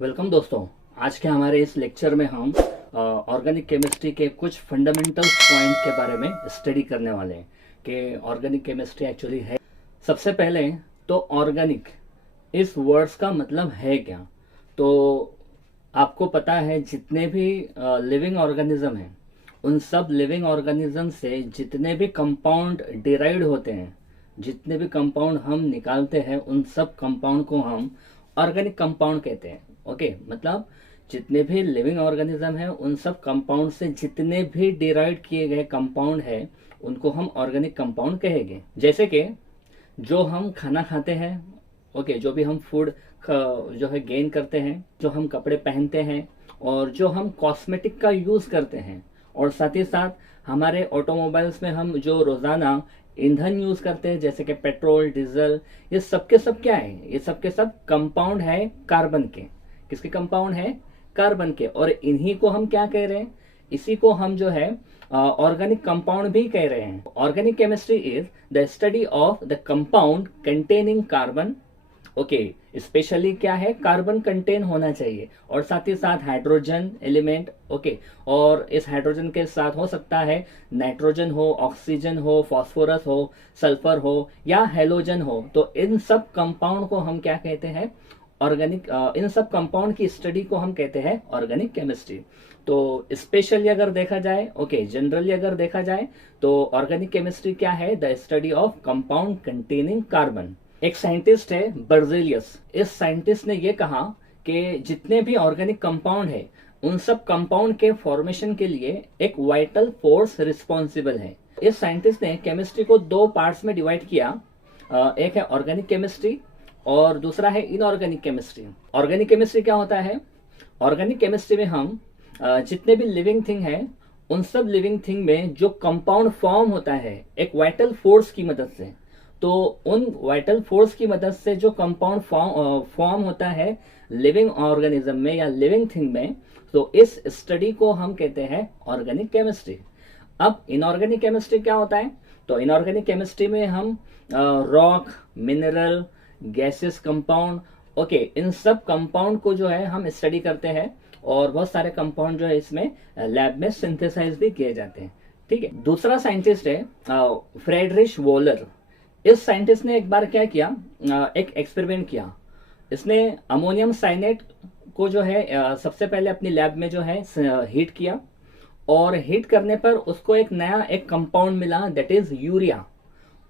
Welcome दोस्तों। आज के हमारे इस लेक्चर में हम ऑर्गेनिक केमिस्ट्री के कुछ फंडामेंटल पॉइंट के बारे में स्टडी करने वाले हैं कि ऑर्गेनिक केमिस्ट्री एक्चुअली है। सबसे पहले तो ऑर्गेनिक इस वर्ड्स का मतलब है क्या। तो आपको पता है जितने भी लिविंग ऑर्गेनिज्म हैं उन सब लिविंग ऑर्गेनिज्म से जितने भी कंपाउंड डिराइव्ड होते हैं, जितने भी कंपाउंड हम निकालते हैं उन सब कंपाउंड को हम ऑर्गेनिक कंपाउंड कहते हैं। ओके, मतलब जितने भी लिविंग ऑर्गेनिज्म है उन सब कंपाउंड से जितने भी डिराइव किए गए कंपाउंड है उनको हम ऑर्गेनिक कंपाउंड कहेंगे। जैसे कि जो हम खाना खाते हैं, ओके, जो भी हम फूड जो है गेन करते हैं, जो हम कपड़े पहनते हैं और जो हम कॉस्मेटिक का यूज करते हैं, और साथ ही साथ हमारे ऑटोमोबाइल्स में हम जो रोजाना ईंधन यूज करते हैं जैसे कि पेट्रोल, डीजल, ये सब के सब क्या है? ये सब के सब कंपाउंड है कार्बन के। किसके कंपाउंड है? कार्बन के। और इन्हीं को हम क्या कह रहे हैं? इसी को हम जो है ऑर्गेनिक कंपाउंड भी कह रहे हैं। Organic chemistry is the study of the compound containing carbon. Okay, specially क्या है? कार्बन कंटेन होना चाहिए और साथ ही साथ हाइड्रोजन एलिमेंट। ओके, और इस हाइड्रोजन के साथ हो सकता है नाइट्रोजन हो, ऑक्सीजन हो, फास्फोरस हो, सल्फर हो या हेलोजन हो। तो इन सब कंपाउंड को हम क्या कहते हैं? ऑर्गेनिक। इन सब कंपाउंड की स्टडी को हम कहते हैं ऑर्गेनिक केमिस्ट्री। तो स्पेशली अगर देखा जाए, ओके, जनरली अगर देखा जाए तो ऑर्गेनिक केमिस्ट्री क्या है? The study of compound containing carbon. एक साइंटिस्ट है बर्जेलियस। इस साइंटिस्ट ने ये कहा कि जितने भी ऑर्गेनिक कंपाउंड है उन सब कंपाउंड के फॉर्मेशन के लिए एक वाइटल फोर्स रिस्पॉन्सिबल है। इस साइंटिस्ट ने केमिस्ट्री को दो पार्ट्स में डिवाइड किया। एक है ऑर्गेनिक केमिस्ट्री और दूसरा है इनऑर्गेनिक केमिस्ट्री। ऑर्गेनिक केमिस्ट्री क्या होता है? ऑर्गेनिक केमिस्ट्री में हम जितने भी लिविंग थिंग है उन सब लिविंग थिंग में जो कंपाउंड फॉर्म होता है एक वाइटल फोर्स की मदद से, तो उन वाइटल फोर्स की मदद से जो कंपाउंड फॉर्म होता है लिविंग ऑर्गेनिज्म में या लिविंग थिंग में, तो इस स्टडी को हम कहते हैं ऑर्गेनिक केमिस्ट्री। अब इनऑर्गेनिक केमिस्ट्री क्या होता है? तो इनऑर्गेनिक केमिस्ट्री में हम rock, mineral, gases compound, okay, इन सब कंपाउंड को जो है हम स्टडी करते हैं और बहुत सारे कंपाउंड जो है इसमें लैब में सिंथेसाइज भी किए जाते हैं। ठीक है। दूसरा साइंटिस्ट है फ्रेडरिश वोलर। इस साइंटिस्ट ने एक बार क्या किया, एक एक्सपेरिमेंट किया। इसने अमोनियम साइनेट को जो है सबसे पहले अपनी लैब में जो है हीट किया और हीट करने पर उसको एक नया एक कंपाउंड मिला, दैट इज यूरिया।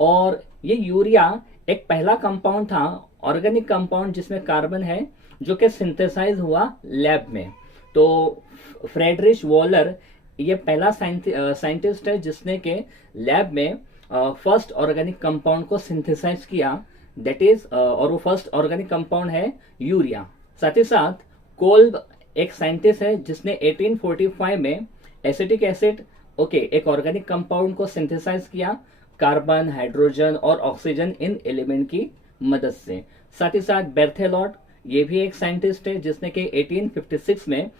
और ये यूरिया एक पहला कंपाउंड था, ऑर्गेनिक कंपाउंड जिसमें कार्बन है, जो कि सिंथेसाइज हुआ लैब में। तो फ्रेडरिश वॉलर ये पहला साइंटिस्ट है जिसने के लैब में फर्स्ट ऑर्गेनिक कंपाउंड को सिंथेसाइज किया, दैट इज, और वो फर्स्ट ऑर्गेनिक कंपाउंड है यूरिया। साथ ही साथ कोल्ब एक साइंटिस्ट है जिसने 1845 में एसिटिक एसिड, ओके, एक ऑर्गेनिक कंपाउंड को सिंथेसाइज किया कार्बन, हाइड्रोजन और ऑक्सीजन इन एलिमेंट की मदद से। साथ ही साथ बेर्थेलॉट ये भी एक साइंटिस्ट है जिसने कि 1856 में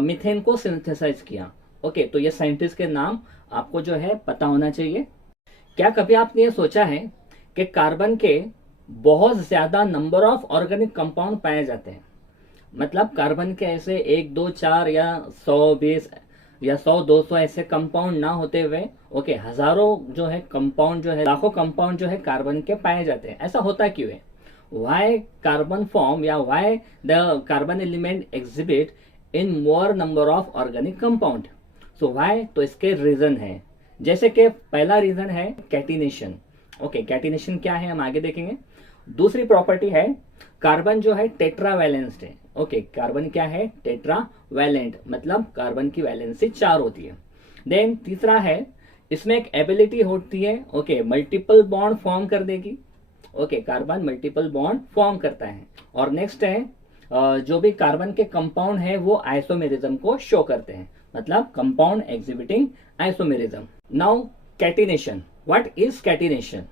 मीथेन को सिंथेसाइज किया। ओके, तो ये साइंटिस्ट के नाम आपको जो है पता होना चाहिए। क्या कभी आपने ये सोचा है कि कार्बन के बहुत ज्यादा नंबर ऑफ ऑर्गेनिक कंपाउंड पाए जाते हैं? मतलब कार्बन के ऐसे 1, 2, 4 या 120 या 100, 200 ऐसे कंपाउंड ना होते हुए, ओके, हजारों जो है कंपाउंड जो है, लाखों कंपाउंड जो है कार्बन के पाए जाते हैं। ऐसा होता क्यों है? वाई कार्बन फॉर्म या why the carbon element exhibit in more number of organic compound? So why? तो इसके रीजन है। जैसे कि पहला रीजन है कैटिनेशन। ओके, कैटिनेशन क्या है हम आगे देखेंगे। दूसरी प्रॉपर्टी है कार्बन जो है टेट्रावैलेंस्ड है। ओके, कार्बन क्या है? टेट्रावैलेंट, मतलब कार्बन की वैलेंसी 4 होती है। देन तीसरा है इसमें एक एबिलिटी होती है, ओके, मल्टीपल बॉन्ड फॉर्म कर देगी। Okay, carbon multiple bond form करता है। और नेक्स्ट है जो भी कार्बन के कंपाउंड है वो आइसोमेरिज्म को शो करते हैं, मतलब compound exhibiting isomerism. Now catenation, what is catenation?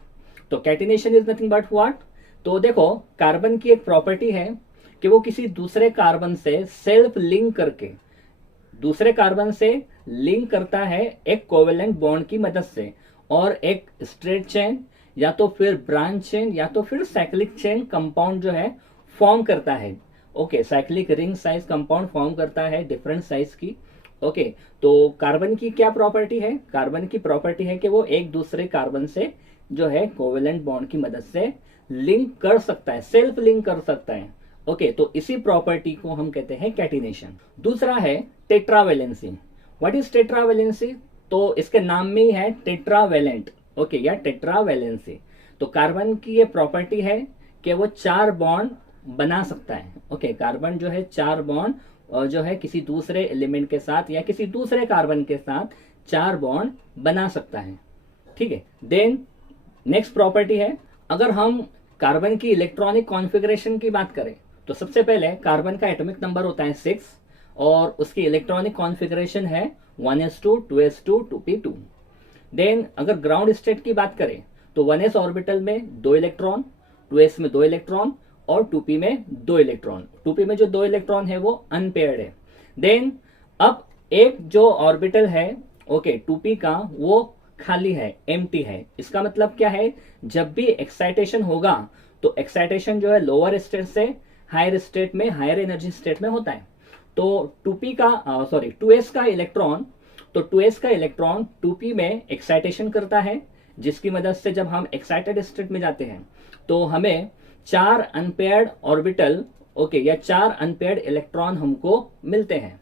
तो catenation is nothing but what? तो देखो, कार्बन की एक प्रॉपर्टी है कि वो किसी दूसरे कार्बन से सेल्फ लिंक करके दूसरे कार्बन से लिंक करता है एक कोवेलेंट बॉन्ड की मदद से, और एक स्ट्रेट चेन या तो फिर ब्रांच चेन या तो फिर साइक्लिक चेन कंपाउंड जो है फॉर्म करता है। Okay, cyclic ring size compound form करता है डिफरेंट साइज की। ओके, तो कार्बन की क्या प्रॉपर्टी है? कार्बन की प्रॉपर्टी है कि वो एक दूसरे कार्बन से जो है कोवेलेंट बॉन्ड की मदद से लिंक कर सकता है, सेल्फ लिंक कर सकता है। ओके, तो इसी प्रॉपर्टी को हम कहते हैं कैटिनेशन। दूसरा है टेट्रावेलेंसी। What is tetravalency? तो इसके नाम में ही है टेट्रावेलेंट, ओके, या टेट्रावेलेंसी। तो कार्बन की ये प्रॉपर्टी है कि वो 4 बॉन्ड बना सकता है। ओके, कार्बन जो है 4 बॉन्ड जो है किसी दूसरे एलिमेंट के साथ या किसी दूसरे कार्बन के साथ 4 बॉन्ड बना सकता है। ठीक है, देन नेक्स्ट प्रॉपर्टी है, अगर हम कार्बन की इलेक्ट्रॉनिक कॉन्फ़िगरेशन की बात करें तो सबसे पहले कार्बन का एटॉमिक नंबर होता है 6 और उसकी इलेक्ट्रॉनिक कॉन्फ़िगरेशन है 1s2 2s2 2p2। देन अगर ग्राउंड स्टेट की बात करें तो 1s ऑर्बिटल में 2 इलेक्ट्रॉन, 2s में 2 इलेक्ट्रॉन और 2p में 2 इलेक्ट्रॉन। 2p में जो 2 इलेक्ट्रॉन है वो अनपेयर्ड है। देन अब एक जो ऑर्बिटल है ओके 2p का वो खाली है, एम्प्टी है। इसका मतलब क्या है? जब भी एक्साइटेशन होगा तो एक्साइटेशन जो है लोअर स्टेट से हायर स्टेट में, हायर एनर्जी स्टेट में होता है। तो 2s का इलेक्ट्रॉन, तो 2s का इलेक्ट्रॉन 2p में एक्साइटेशन करता है, जिसकी मदद से जब हम एक्साइटेड स्टेट में जाते हैं तो हमें 4 अनपेयर्ड ऑर्बिटल ओके या 4 अनपेयर्ड इलेक्ट्रॉन हमको मिलते हैं।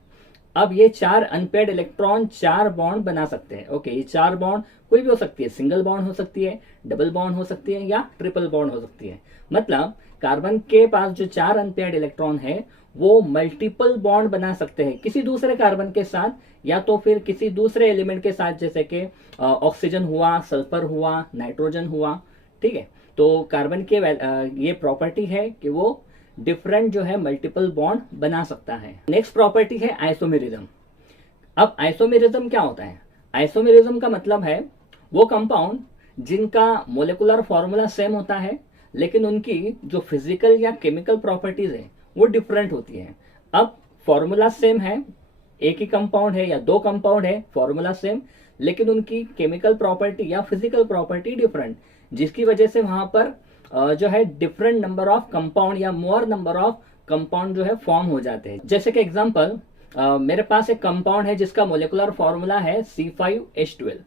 अब ये 4 अनपेयर्ड इलेक्ट्रॉन 4 बॉन्ड बना सकते हैं। ओके, ये 4 बॉन्ड कोई भी हो सकती है, सिंगल बॉन्ड हो सकती है, डबल बॉन्ड हो सकती है या ट्रिपल बॉन्ड हो सकती है। मतलब कार्बन के पास जो 4 अनपेयर्ड इलेक्ट्रॉन है वो मल्टीपल बॉन्ड बना सकते हैं किसी दूसरे कार्बन के साथ या तो फिर किसी दूसरे एलिमेंट के साथ, जैसे कि ऑक्सीजन हुआ, सल्फर हुआ, नाइट्रोजन हुआ। ठीक है, तो कार्बन के ये प्रॉपर्टी है कि वो डिफरेंट जो है मल्टीपल बॉन्ड बना सकता है। नेक्स्ट प्रॉपर्टी है आइसोमेरिज्म। अब आइसोमेरिज्म क्या होता है? आइसोमेरिज्म का मतलब है वो कंपाउंड जिनका मोलेकुलर फॉर्मूला सेम होता है लेकिन उनकी जो फिजिकल या केमिकल प्रॉपर्टीज है वो डिफरेंट होती है। अब फॉर्मूला सेम है, एक ही कंपाउंड है या 2 कंपाउंड है, फॉर्मूला सेम, लेकिन उनकी केमिकल प्रॉपर्टी या फिजिकल प्रॉपर्टी डिफरेंट, जिसकी वजह से वहां पर जो है डिफरेंट नंबर ऑफ कंपाउंड या मोर नंबर ऑफ कंपाउंड जो है फॉर्म हो जाते हैं। जैसे कि एग्जांपल मेरे पास एक कंपाउंड है जिसका मोलेकुलर फॉर्मूला है C5H12।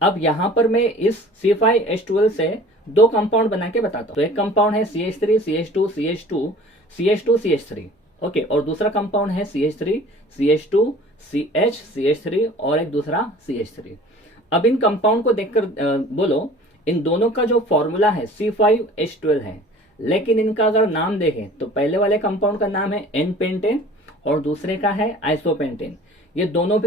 अब यहां पर मैं इस C5H12 से 2 कंपाउंड बना के बताता हूं। तो एक कंपाउंड है CH3 CH2 CH2 CH2 CH3 okay, और दूसरा कंपाउंड है CH3 CH2 CH CH3 और एक दूसरा CH3। अब इन कंपाउंड को देखकर बोलो, इन दोनों का जो फॉर्मूला है C5H12 है, लेकिन इनका अगर नाम देखें तो पहले वाले कंपाउंड का नाम है N-पेंटेन और दूसरे का है आइसोपेंटेन। ये दोनों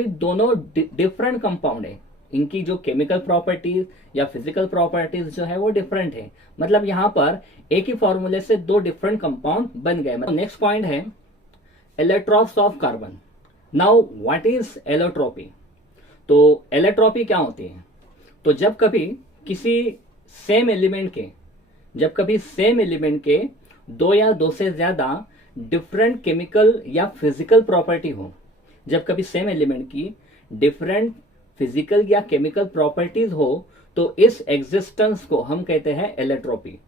डिफरेंट कंपाउंड है, इनकी जो केमिकल प्रॉपर्टीज या फिजिकल प्रॉपर्टीज जो है वो डिफरेंट है। मतलब यहाँ पर एक ही फॉर्मूले से 2 डिफरेंट कंपाउंड बन गए। नेक्स्ट पॉइंट है allotropes of carbon. Now what is allotropy? तो एलोट्रॉपी क्या होती है? तो जब कभी सेम एलिमेंट के 2 या 2 से ज्यादा डिफरेंट केमिकल या फिजिकल प्रॉपर्टी हो, जब कभी सेम एलिमेंट की डिफरेंट फिजिकल या केमिकल प्रॉपर्टीज हो तो इस एग्जिस्टेंस को हम कहते हैं एलोट्रॉपी।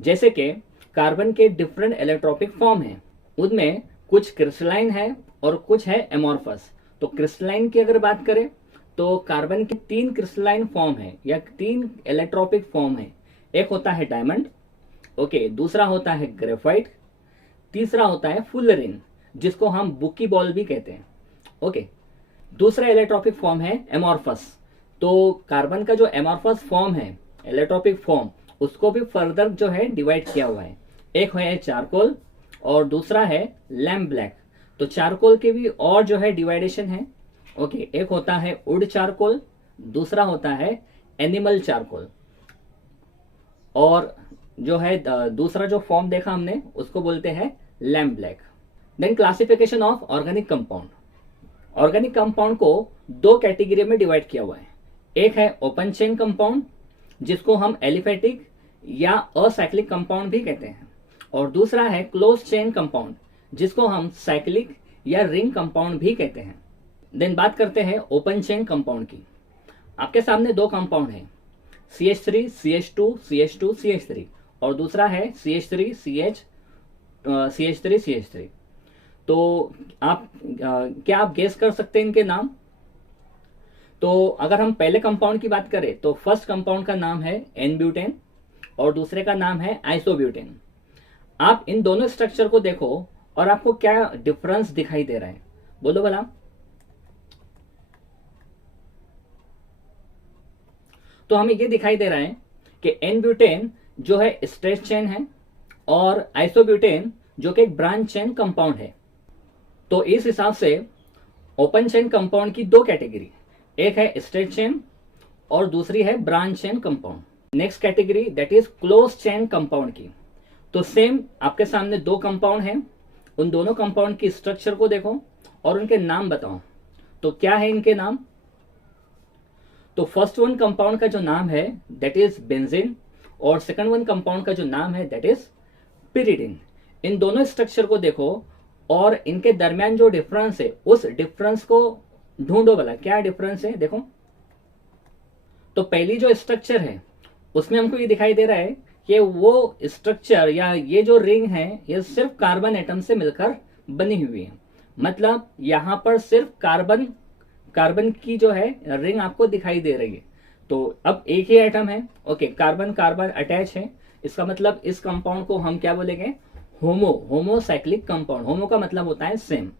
जैसे कि कार्बन के डिफरेंट एलोट्रॉपिक फॉर्म हैं, उनमें कुछ क्रिस्टलाइन है और कुछ है एमॉर्फस। तो क्रिस्टलाइन की अगर बात करें तो कार्बन के 3 क्रिस्टलाइन फॉर्म है या 3 एलोट्रॉपिक फॉर्म है। एक होता है डायमंड, ओके, दूसरा होता है ग्रेफाइट, तीसरा होता है फुलरिन जिसको हम बुकी बॉल भी कहते हैं। ओके, दूसरा एलोट्रॉपिक फॉर्म है एमॉर्फस। तो कार्बन का जो एमॉर्फस फॉर्म है, एलोट्रॉपिक फॉर्म, उसको भी फर्दर जो है डिवाइड किया हुआ है। एक है चारकोल और दूसरा है लैम्प ब्लैक। तो चारकोल के भी और जो है डिवाइडेशन है। ओके, एक होता है वुड चारकोल, दूसरा होता है एनिमल चारकोल, और जो है दूसरा जो फॉर्म देखा हमने उसको बोलते हैं lamp black. Then classification of organic compound. Organic compound को 2 कैटेगरी में डिवाइड किया हुआ है। एक है ओपन चेन कंपाउंड जिसको हम एलिफेटिक या असाइक्लिक कंपाउंड भी कहते हैं, और दूसरा है क्लोज चेन कंपाउंड जिसको हम साइक्लिक या रिंग कंपाउंड भी कहते हैं। देन बात करते हैं ओपन चेन कंपाउंड की। आपके सामने 2 कंपाउंड है, CH3 CH2 CH2 CH3 और दूसरा है CH3 CH3 CH3। तो आप क्या आप गेस कर सकते हैं इनके नाम? तो अगर हम पहले कंपाउंड की बात करें तो फर्स्ट कंपाउंड का नाम है एन ब्यूटेन और दूसरे का नाम है आइसोब्यूटेन। आप इन दोनों स्ट्रक्चर को देखो और आपको क्या डिफरेंस दिखाई दे रहा है, बोलो भला। तो हमें ये दिखाई दे रहा है कि एन ब्यूटेन जो है स्ट्रेच चेन है और आइसोब्यूटेन जो कि एक ब्रांच चेन कंपाउंड है। तो इस हिसाब से ओपन चेन कंपाउंड की दो कैटेगरी, एक है स्ट्रेट चेन और दूसरी है branch chain compound. Next category that is close chain compound की। तो सेम आपके सामने दो कंपाउंड हैं, उन दोनों कंपाउंड की स्ट्रक्चर को देखो और उनके नाम बताओ। तो क्या है इनके नाम? तो फर्स्ट वन कंपाउंड का जो नाम है दैट इज बेंजीन और सेकंड वन कंपाउंड का जो नाम है दैट इज पिरिडीन। इन दोनों स्ट्रक्चर को देखो और इनके दरमियान जो डिफरेंस है उस डिफरेंस को ढूंढो भला, क्या डिफरेंस है देखो। तो पहली जो स्ट्रक्चर है उसमें हमको ये दिखाई दे रहा है कि वो स्ट्रक्चर या ये जो रिंग है ये सिर्फ कार्बन एटम से मिलकर बनी हुई है। मतलब यहां पर सिर्फ कार्बन की जो है रिंग आपको दिखाई दे रही है। तो अब एक ही एटम है, ओके, कार्बन कार्बन अटैच है, इसका मतलब इस कंपाउंड को हम क्या बोलेंगे? Homocyclic compound. होमो का मतलब होता है सेम,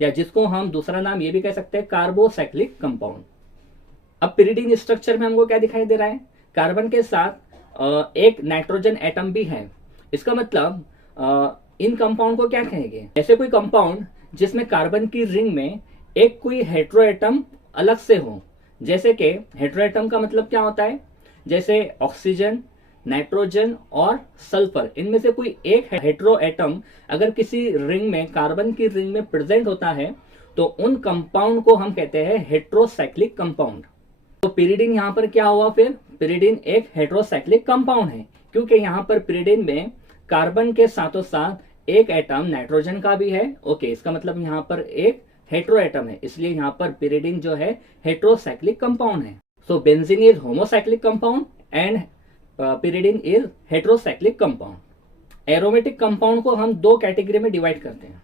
या जिसको हम दूसरा नाम ये भी कह सकते हैं कार्बोसाइक्लिक कंपाउंड। अब पिरिडीन स्ट्रक्चर में हमको क्या दिखाई दे रहा है? कार्बन के साथ एक नाइट्रोजन एटम भी है। इसका मतलब इन कंपाउंड को क्या कहेंगे? ऐसे कोई कंपाउंड जिसमें कार्बन की रिंग में एक कोई हेट्रो एटम अलग से हो। जैसे कि हेट्रो एटम का मतलब क्या होता है? जैसे ऑक्सीजन, नाइट्रोजन और सल्फर, इनमें से कोई एक हेट्रो एटम अगर किसी रिंग में, कार्बन की रिंग में प्रेजेंट होता है तो उन कंपाउंड को हम कहते हैं हेट्रोसाइक्लिक कंपाउंड। तो पिरिडीन यहां पर क्या हुआ फिर? पिरिडीन एक हेट्रोसाइक्लिक कंपाउंड है क्योंकि यहां पर पिरिडीन में कार्बन के साथों साथ एक एटम नाइट्रोजन का भी है। ओके, इसका मतलब यहां पर एक हेट्रो एटम है, इसलिए यहां पर पिरिडीन जो है हेट्रोसाइक्लिक कंपाउंड है। सो benzene is homocyclic compound and pyridine is heterocyclic compound. Aromatic compound को हम दो कैटेगरी में डिवाइड करते हैं।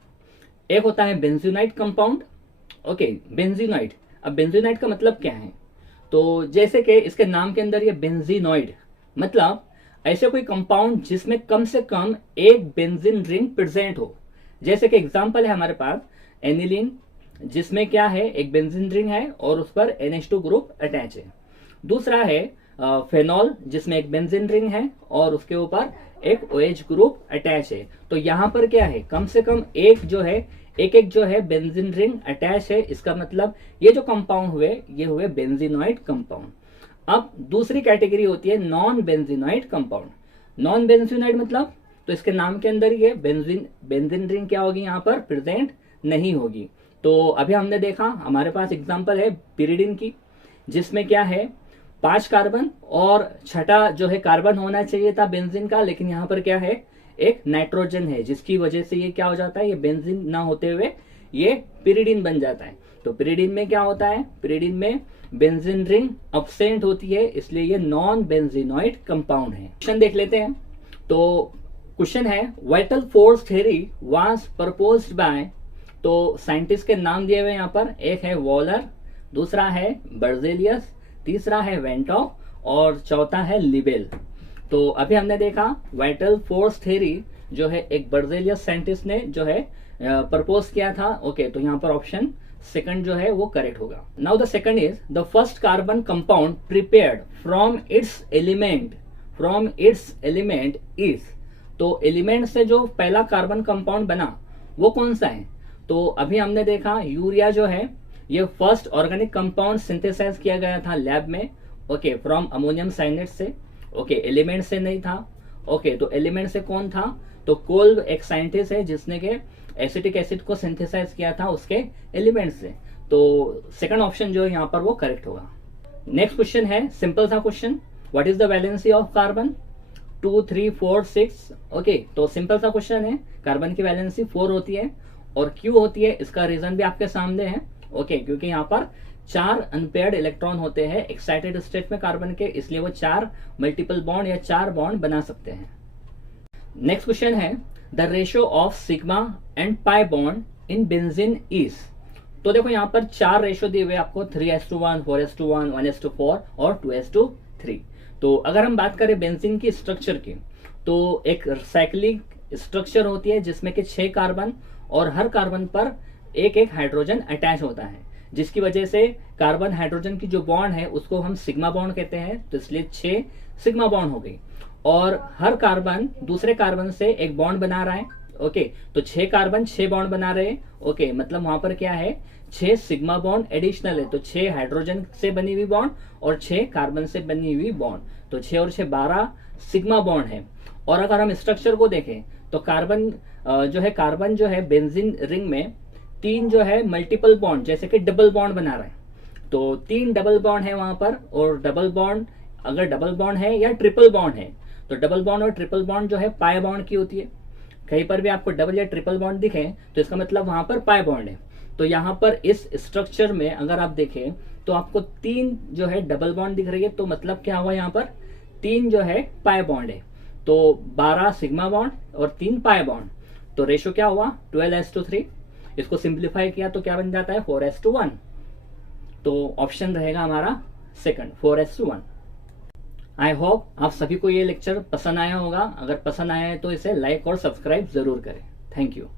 एक होता है बेंजीनाइट कंपाउंड। ओके, बेंजीनाइट। अब बेंजीनाइट का मतलब क्या है? तो जैसे कि इसके नाम के अंदर ये बेंजीनॉइड, मतलब ऐसे कोई कंपाउंड जिसमें कम से कम एक बेंजीन रिंग प्रेजेंट हो। जैसे कि एग्जांपल है हमारे पास एनिलीन, जिसमें क्या है? एक बेंजीन रिंग है और उस पर NH2 ग्रुप अटैच है। दूसरा है फेनॉल, जिसमें एक बेंजीन रिंग है और उसके ऊपर एक OH ग्रुप अटैच है। तो यहां पर क्या है? कम से कम एक जो है बेंजीन रिंग अटैच है। इसका मतलब ये जो कंपाउंड हुए ये हुए बेंजीनॉइड कंपाउंड। अब दूसरी कैटेगरी होती है non benzenoid compound. Non benzenoid मतलब, तो इसके नाम के अंदर ही बेंजीन रिंग क्या होगी? यहाँ पर प्रेजेंट नहीं होगी। तो अभी हमने देखा, हमारे पास एग्जांपल है पिरिडीन की, जिसमें क्या है? 5 कार्बन और छठा जो है कार्बन होना चाहिए था बेंजीन का, लेकिन यहाँ पर क्या है? एक नाइट्रोजन है, जिसकी वजह से ये क्या हो जाता है? ये बेंजीन ना होते हुए ये पिरिडीन बन जाता है। तो पिरिडीन में क्या होता है? पिरिडीन में बेंजीन रिंग अब्सेंट होती है, इसलिए ये नॉन बेंजीनॉइड कंपाउंड है। क्वेश्चन देख लेते हैं। तो क्वेश्चन है vital force theory was proposed by, तो साइंटिस्ट के नाम दिए हुए यहाँ पर, एक है वॉलर, दूसरा है बर्जेलियस, तीसरा है वेंटॉक और चौथा है लिबेल। तो अभी हमने देखा वाइटल फोर्स थ्योरी जो है एक बर्जेलियस साइंटिस्ट ने जो है प्रपोज किया था। ओके, तो यहाँ पर ऑप्शन सेकंड जो है वो करेक्ट होगा। Now the second is the first carbon compound prepared from its element is, तो एलिमेंट से जो पहला कार्बन कंपाउंड बना वो कौन सा है? तो अभी हमने देखा यूरिया जो है ये फर्स्ट ऑर्गेनिक कंपाउंड सिंथेसाइज किया गया था लैब में। ओके, फ्रॉम अमोनियम साइनेट से। ओके, एलिमेंट से नहीं था। ओके, तो एलिमेंट से कौन था? तो कोल्ब एक साइंटिस्ट है जिसने के एसिटिक एसिड को सिंथेसाइज किया था उसके एलिमेंट से। तो सेकंड ऑप्शन जो है यहाँ पर वो करेक्ट होगा। नेक्स्ट क्वेश्चन है सिंपल सा question, what is the valency of carbon? 2, 3, 4, 6। Okay, तो सिंपल सा क्वेश्चन है, कार्बन की वैलेंसी 4 होती है और क्यों होती है इसका रीजन भी आपके सामने है। ओके, क्योंकि यहाँ पर 4 अनपेयर्ड इलेक्ट्रॉन होते हैं एक्साइटेड स्टेट में कार्बन के, इसलिए वो 4 मल्टीपल बॉन्ड या 4 बॉन्ड बना सकते हैं। नेक्स्ट क्वेश्चन है the ratio of sigma and pi bond in benzene is, तो देखो यहाँ पर 4 रेशो दिए हुए आपको, 3:1, 4:1, 1:4 और 2:3। तो अगर हम बात करें बेंजीन की स्ट्रक्चर की, तो एक साइक्लिक स्ट्रक्चर होती है जिसमें कि 6 कार्बन और हर कार्बन पर एक एक हाइड्रोजन अटैच होता है, जिसकी वजह से कार्बन हाइड्रोजन की जो बॉन्ड है उसको हम सिग्मा बॉन्ड कहते हैं, तो इसलिए 6 सिग्मा बॉन्ड हो गई। और हर कार्बन दूसरे कार्बन से एक बॉन्ड बना रहा है, ओके, तो 6 कार्बन 6 बॉन्ड बना रहे हैं, ओके, मतलब वहां पर क्या है, 6 सिग्मा बॉन्ड एडिशनल है, तो 6 हाइड्रोजन से बनी हुई बॉन्ड और 6 कार्बन से बनी हुई बॉन्ड, तो 6 और 6 12 सिग्मा बॉन्ड है। और अगर हम स्ट्रक्चर को देखें तो कार्बन जो है बेंजीन रिंग में 3 जो है मल्टीपल बॉन्ड, जैसे कि डबल बॉन्ड बना रहे हैं, तो 3 डबल बॉन्ड है वहां पर। और डबल बॉन्ड अगर डबल बॉन्ड है या ट्रिपल बॉन्ड है, तो डबल बॉन्ड और ट्रिपल बॉन्ड जो है पाई बॉन्ड की होती है। कहीं पर भी आपको डबल या ट्रिपल बॉन्ड दिखे तो इसका मतलब वहां पर पाई बॉन्ड है। तो यहाँ पर इस स्ट्रक्चर में अगर आप देखें तो आपको 3 जो है डबल बॉन्ड दिख रही है, तो मतलब क्या हुआ, यहाँ पर 3 जो है पाई बॉन्ड है, तो 12 सिग्मा बॉन्ड और 3 पाई बॉन्ड, तो रेशो क्या हुआ 12:3। इसको सिंप्लीफाई किया तो क्या बन जाता है 4:1। तो ऑप्शन रहेगा हमारा सेकंड 4:1। आई होप आप सभी को ये लेक्चर पसंद आया होगा। अगर पसंद आया है तो इसे लाइक और सब्सक्राइब जरूर करें। Thank you.